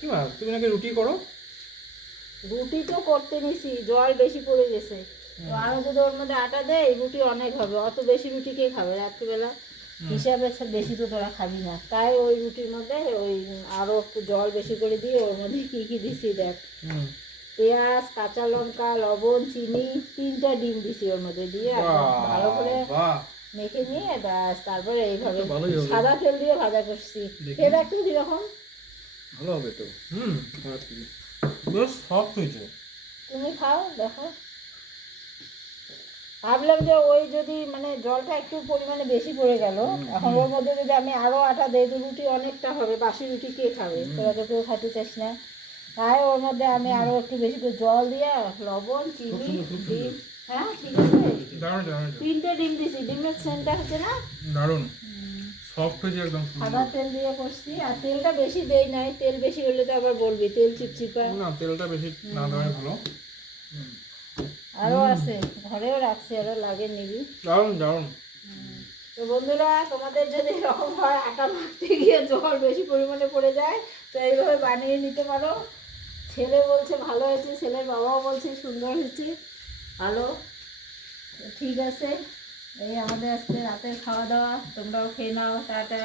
কি মা তুমি নাকি রুটি করো? রুটি তো করতে নিছি, জল বেশি পড়ে গেছে। তো আরো যদি ওর মধ্যে আটা দেয় রুটি অনেক হবে, অত বেশি রুটি কে খাবে রাত্রিবেলা? হিসাবে বেশি তো তোরা খাবি না, তাই ওই রুটির মধ্যে ওই আরো একটু জল বেশি করে দিয়ে ওর মধ্যে কি কি দিছি দেখ। পেঁয়াজ, কাঁচা লঙ্কা, লবণ, চিনি, 3টা ডিম দিছি ওর মধ্যে দিয়ে একদম ভালো করে মেখে নিয়ে ব্যাস তারপরে এইভাবে সাদা তেল দিয়ে ভাজা করছি। খেয়ে দেখতে কিরকম? ভালো হবে তো। বেশ সফট হয়েছে। তুমি খাও দেখো। ভাবলাম যে ওই যদি মানে জলটা একটু পরিমাণে বেশি পড়ে গেল, এখন ওর মধ্যে যদি আমি আরো আটা দেই তো রুটি অনেকটা হবে, বাসি রুটি কে খাবে? তোরা তো কেউ খেতে চাস না। তাই ওর মধ্যে আমি আরো একটু বেশি করে জল দিয়ে লবণ, চিনি, ডিম। হ্যাঁ ঠিক আছে। 3টে ডিম দিছি, ডিমের সেন্টটা হচ্ছে না দারুণ সফট হয়েছে একদম। সাদা তেল দিয়ে করছি, আর তেলটা বেশি দেই নাই, তেল বেশি হলে তো আবার বলবি তেল চিপচিপা। না তেলটা বেশি না দেওয়াই ভালো। আরো আছে ঘরেও রাখছি, আরো লাগে নিবি। দারুণ দারুণ। তো বন্ধুরা তোমাদের যদি এরকম হয় আটা মাখতে গিয়ে জল বেশি পরিমাণে পড়ে যায় তো এইভাবে বানিয়ে নিতে পারো। ছেলে বলছে ভালো হয়েছে, ছেলের বাবাও বলছে সুন্দর হয়েছে, ভালো। ঠিক আছে, এই আমাদের আজকে রাতের খাওয়া দাওয়া, তোমরাও খেয়ে নাও, টাটা।